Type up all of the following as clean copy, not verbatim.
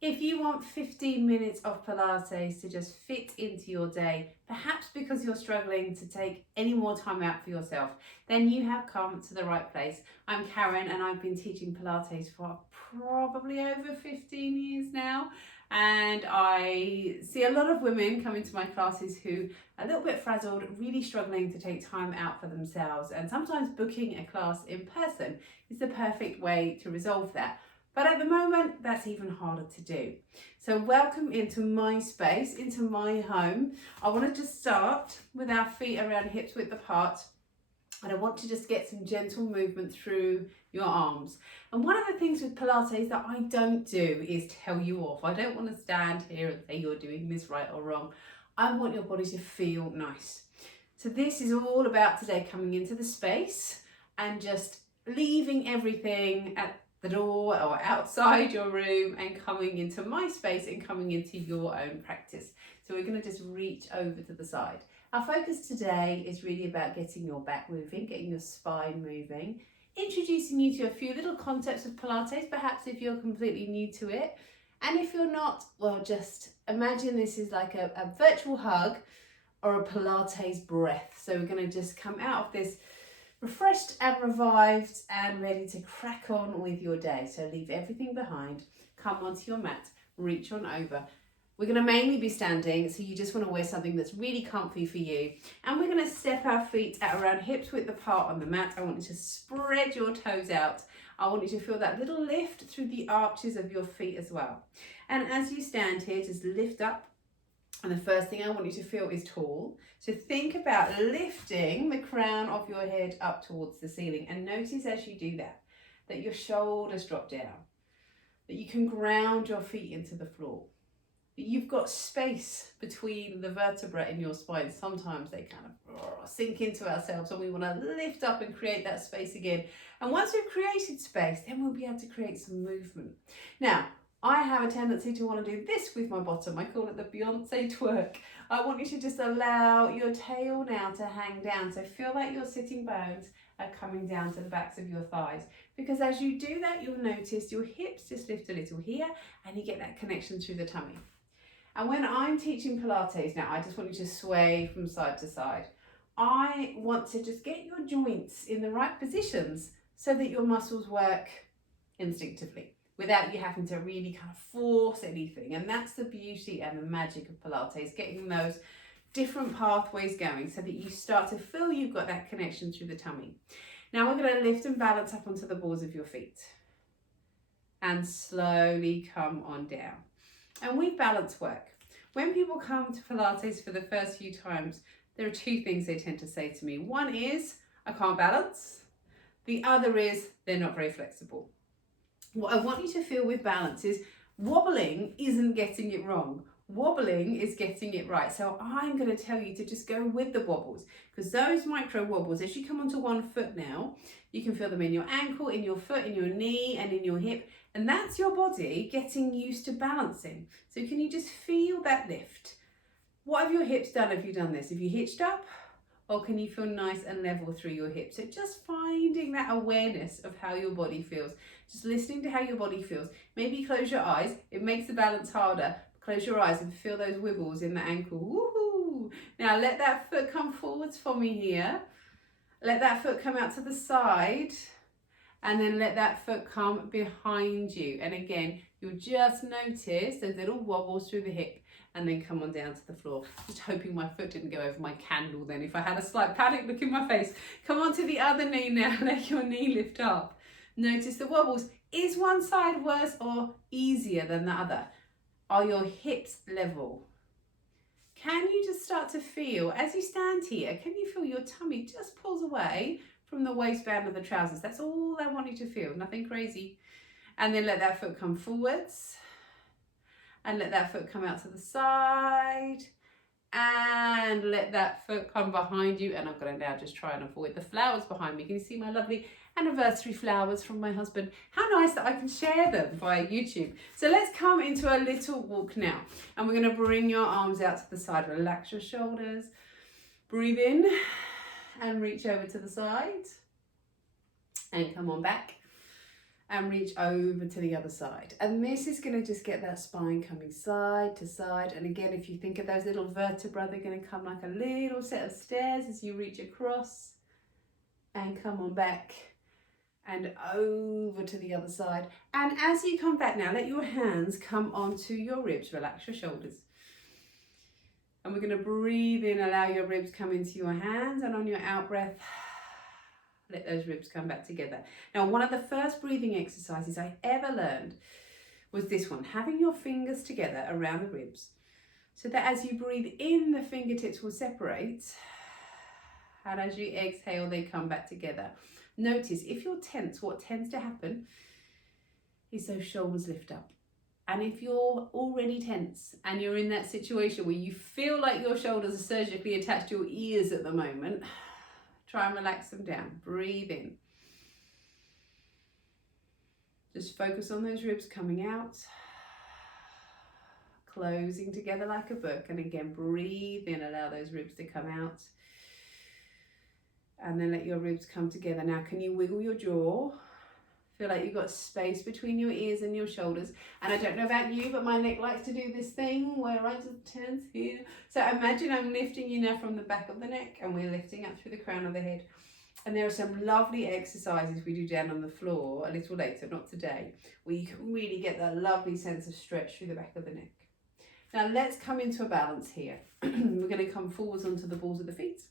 If you want 15 minutes of Pilates to just fit into your day, perhaps because you're struggling to take any more time out for yourself, then you have come to the right place. I'm Karen and I've been teaching Pilates for probably over 15 years now. And I see a lot of women come into my classes who are a little bit frazzled, really struggling to take time out for themselves. And sometimes booking a class in person is the perfect way to resolve that. But at the moment, that's even harder to do. So welcome into my space, into my home. I want to just start with our feet around hips width apart. And I want to just get some gentle movement through your arms. And one of the things with Pilates that I don't do is tell you off. I don't want to stand here and say you're doing this right or wrong. I want your body to feel nice. So this is all about today coming into the space and just leaving everything at the door or outside your room and coming into my space and coming into your own practice. So we're going to just reach over to the side. Our focus today is really about getting your back moving, getting your spine moving, introducing you to a few little concepts of Pilates, perhaps if you're completely new to it. And if you're not, well, just imagine this is like a virtual hug or a Pilates breath. So we're going to just come out of this refreshed and revived and ready to crack on with your day. So leave everything behind, come onto your mat, reach on over. We're going to mainly be standing, so you just want to wear something that's really comfy for you. And we're going to step our feet at around hips width apart on the mat. I want you to spread your toes out. I want you to feel that little lift through the arches of your feet as well. And as you stand here, just lift up. And the first thing I want you to feel is tall. So think about lifting the crown of your head up towards the ceiling. And notice as you do that, that your shoulders drop down, that you can ground your feet into the floor, that you've got space between the vertebrae in your spine. Sometimes they kind of sink into ourselves and we want to lift up and create that space again. And once we've created space, then we'll be able to create some movement. Now, I have a tendency to want to do this with my bottom. I call it the Beyonce twerk. I want you to just allow your tail now to hang down. So feel like your sitting bones are coming down to the backs of your thighs. Because as you do that, you'll notice your hips just lift a little here and you get that connection through the tummy. And when I'm teaching Pilates now, I just want you to sway from side to side. I want to just get your joints in the right positions so that your muscles work instinctively, without you having to really kind of force anything. And that's the beauty and the magic of Pilates, getting those different pathways going so that you start to feel you've got that connection through the tummy. Now we're going to lift and balance up onto the balls of your feet and slowly come on down. And with balance work, when people come to Pilates for the first few times, there are two things they tend to say to me. One is, I can't balance. The other is, they're not very flexible. What I want you to feel with balance is wobbling isn't getting it wrong. Wobbling is getting it right. So I'm going to tell you to just go with the wobbles, because those micro wobbles, as you come onto one foot now, you can feel them in your ankle, in your foot, in your knee and in your hip. And that's your body getting used to balancing. So can you just feel that lift? What have your hips done? Have you done this? Have you hitched up? Or can you feel nice and level through your hips? So just finding that awareness of how your body feels. Just listening to how your body feels. Maybe close your eyes. It makes the balance harder. Close your eyes and feel those wibbles in the ankle. Woohoo! Now let that foot come forwards for me here. Let that foot come out to the side. And then let that foot come behind you. And again, you'll just notice those little wobbles through the hip and then come on down to the floor. Just hoping my foot didn't go over my candle then. If I had a slight panic look in my face. Come on to the other knee now. Let your knee lift up. Notice the wobbles. Is one side worse or easier than the other? Are your hips level? Can you just start to feel, as you stand here, can you feel your tummy just pulls away from the waistband of the trousers? That's all I want you to feel, nothing crazy. And then let that foot come forwards. And let that foot come out to the side. And let that foot come behind you. And I'm going to now just try and avoid the flowers behind me. Can you see my lovely anniversary flowers from my husband? How nice that I can share them via YouTube. So let's come into a little walk now. And we're going to bring your arms out to the side. Relax your shoulders. Breathe in and reach over to the side. And come on back. and reach over to the other side. And this is going to just get that spine coming side to side. And again, if you think of those little vertebrae, they're going to come like a little set of stairs as you reach across and come on back and over to the other side. And as you come back now, let your hands come onto your ribs, relax your shoulders. And we're going to breathe in, allow your ribs come into your hands, and on your out breath, let those ribs come back together. Now, one of the first breathing exercises I ever learned was this one, having your fingers together around the ribs, so that as you breathe in, the fingertips will separate, and as you exhale, they come back together. Notice if you're tense, what tends to happen is those shoulders lift up. And if you're already tense and you're in that situation where you feel like your shoulders are surgically attached to your ears at the moment, try and relax them down. Breathe in. Just focus on those ribs coming out, closing together like a book. And again, breathe in, allow those ribs to come out. And then let your ribs come together. Now, can you wiggle your jaw? Feel like you've got space between your ears and your shoulders. And I don't know about you, but my neck likes to do this thing where I just tense here. So imagine I'm lifting you now from the back of the neck, and we're lifting up through the crown of the head. And there are some lovely exercises we do down on the floor a little later, not today, where you can really get that lovely sense of stretch through the back of the neck. Now let's come into a balance here. We're going to come forwards onto the balls of the feet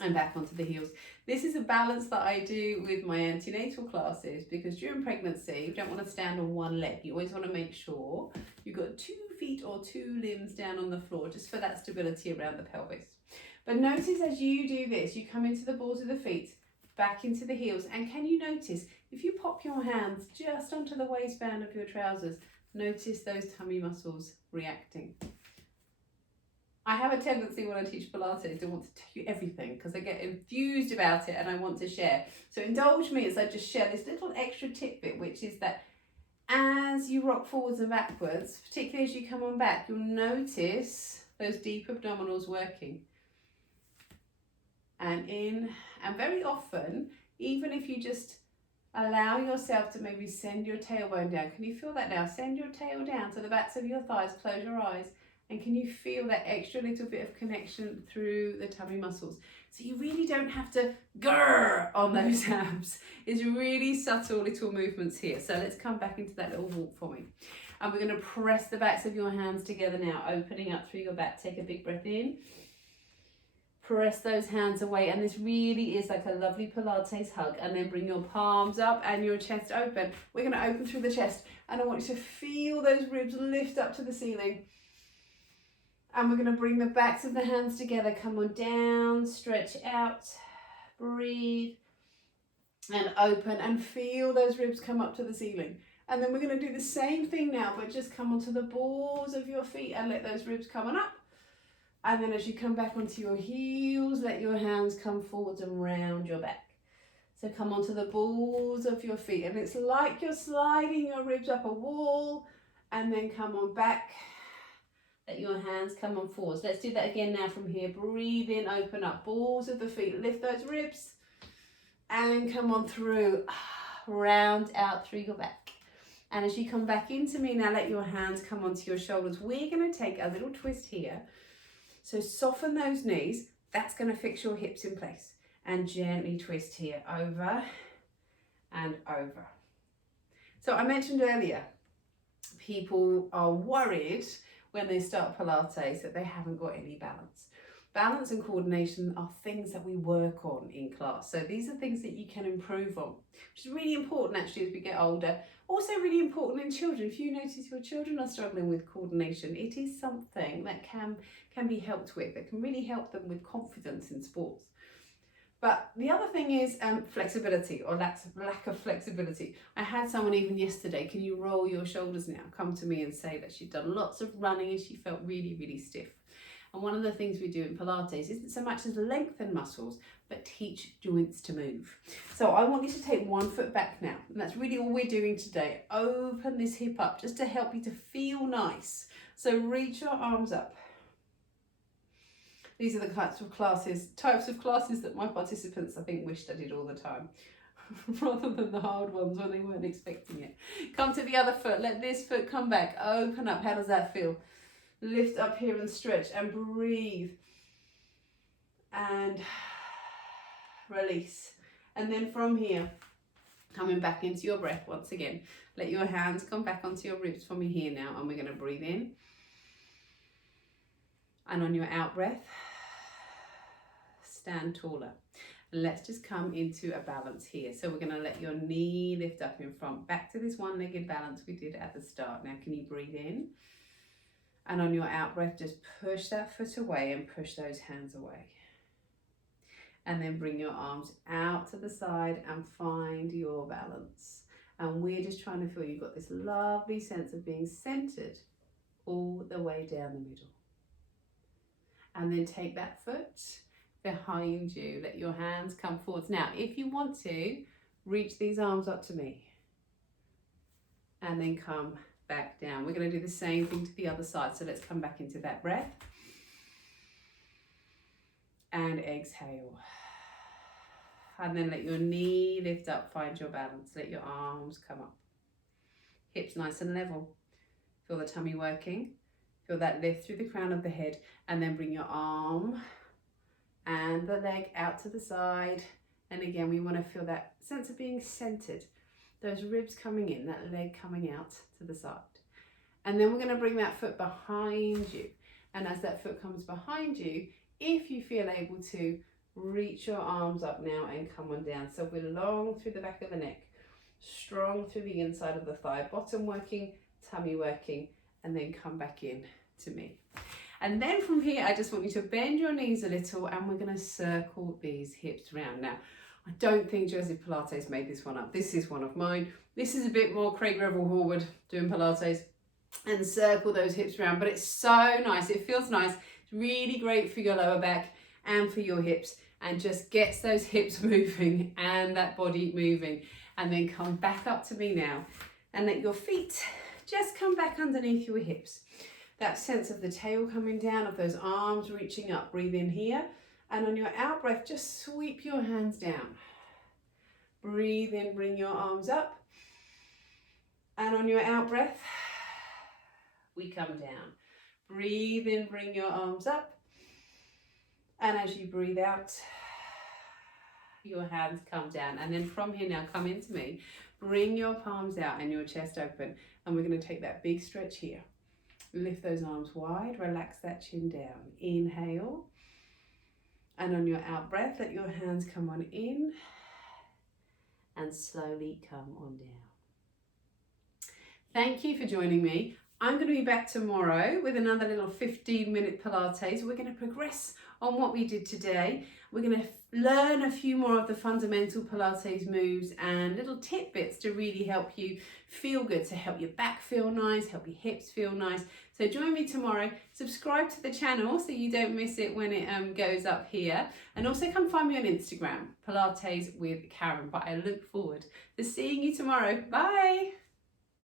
and back onto the heels. This is a balance that I do with my antenatal classes, because during pregnancy you don't want to stand on one leg. You always want to make sure you've got 2 feet or 2 limbs down on the floor, just for that stability around the pelvis. But notice as you do this, you come into the balls of the feet, back into the heels, and can you notice if you pop your hands just onto the waistband of your trousers, notice those tummy muscles reacting. I have a tendency when I teach Pilates to want to tell you everything, because I get enthused about it and I want to share. So indulge me as I just share this little extra tidbit, which is that as you rock forwards and backwards, particularly as you come on back, you'll notice those deep abdominals working. And in, and very often, even if you just allow yourself to maybe send your tailbone down, can you feel that now? Send your tail down to the backs of your thighs, close your eyes. And can you feel that extra little bit of connection through the tummy muscles? So you really don't have to grrr on those abs. It's really subtle little movements here. So let's come back into that little walk for me. And we're going to press the backs of your hands together now, opening up through your back. Take a big breath in. Press those hands away. And this really is like a lovely Pilates hug. And then bring your palms up and your chest open. We're going to open through the chest. And I want you to feel those ribs lift up to the ceiling. And we're going to bring the backs of the hands together. Come on down, stretch out, breathe, and open, and feel those ribs come up to the ceiling. And then we're going to do the same thing now, but just come onto the balls of your feet and let those ribs come on up. And then as you come back onto your heels, let your hands come forwards and round your back. So come onto the balls of your feet, and it's like you're sliding your ribs up a wall, and then come on back. Let your hands come on forwards. Let's do that again now from here. Breathe in, open up, balls of the feet, lift those ribs, and come on through, round out through your back. And as you come back into me now, let your hands come onto your shoulders. We're going to take a little twist here. So soften those knees. That's going to fix your hips in place. And gently twist here, over and over. So I mentioned earlier, people are worried when they start Pilates that they haven't got any balance. Balance and coordination are things that we work on in class. So these are things that you can improve on, which is really important actually as we get older. Also really important in children. If you notice your children are struggling with coordination, it is something that can be helped with. It can really help them with confidence in sports. But the other thing is flexibility, or lack of flexibility. I had someone even yesterday, can you roll your shoulders now, come to me and say that she'd done lots of running and she felt really, really stiff. And one of the things we do in Pilates isn't so much as lengthen muscles, but teach joints to move. So I want you to take 1 foot back now. And that's really all we're doing today. Open this hip up just to help you to feel nice. So reach your arms up. These are the types of classes that my participants, I think, wished I did all the time. rather than the hard ones when they weren't expecting it. Come to the other foot, let this foot come back, open up. How does that feel? Lift up here and stretch and breathe. And release. And then from here, coming back into your breath once again. Let your hands come back onto your ribs from here now, and we're going to breathe in. And on your out breath, stand taller. And let's just come into a balance here. So we're going to let your knee lift up in front, back to this one-legged balance we did at the start. Now, can you breathe in? And on your out breath, just push that foot away and push those hands away. And then bring your arms out to the side and find your balance. And we're just trying to feel you've got this lovely sense of being centered all the way down the middle. And then take that foot behind you. Let your hands come forwards. Now, if you want to, reach these arms up to me. And then come back down. We're going to do the same thing to the other side. So let's come back into that breath. And exhale. And then let your knee lift up, find your balance. Let your arms come up. Hips nice and level. Feel the tummy working. Feel that lift through the crown of the head. And then bring your arm and the leg out to the side. And again, we want to feel that sense of being centered. Those ribs coming in, that leg coming out to the side. And then we're going to bring that foot behind you. And as that foot comes behind you, if you feel able to, reach your arms up now and come on down. So we're long through the back of the neck, strong through the inside of the thigh, bottom working, tummy working, and then come back in to me. And then from here, I just want you to bend your knees a little, and we're going to circle these hips round. Now, I don't think Joseph Pilates made this one up. This is one of mine. This is a bit more Craig Revel Horwood doing Pilates, and circle those hips around. But it's so nice. It feels nice. It's really great for your lower back and for your hips, and just gets those hips moving and that body moving. And then come back up to me now and let your feet just come back underneath your hips. That sense of the tail coming down, of those arms reaching up. Breathe in here, and on your out breath, just sweep your hands down. Breathe in, bring your arms up, and on your out breath, we come down. Breathe in, bring your arms up. And as you breathe out, your hands come down. And then from here now, come into me. Bring your palms out and your chest open. And we're going to take that big stretch here. Lift those arms wide. Relax that chin down. Inhale. And on your out breath, let your hands come on in. And slowly come on down. Thank you for joining me. I'm going to be back tomorrow with another little 15-minute Pilates. We're going to progress on what we did today. We're going to learn a few more of the fundamental Pilates moves and little tidbits to really help you feel good, to help your back feel nice, help your hips feel nice. So join me tomorrow. Subscribe to the channel so you don't miss it when it goes up here. And also come find me on Instagram, Pilates with Karen. But I look forward to seeing you tomorrow. Bye.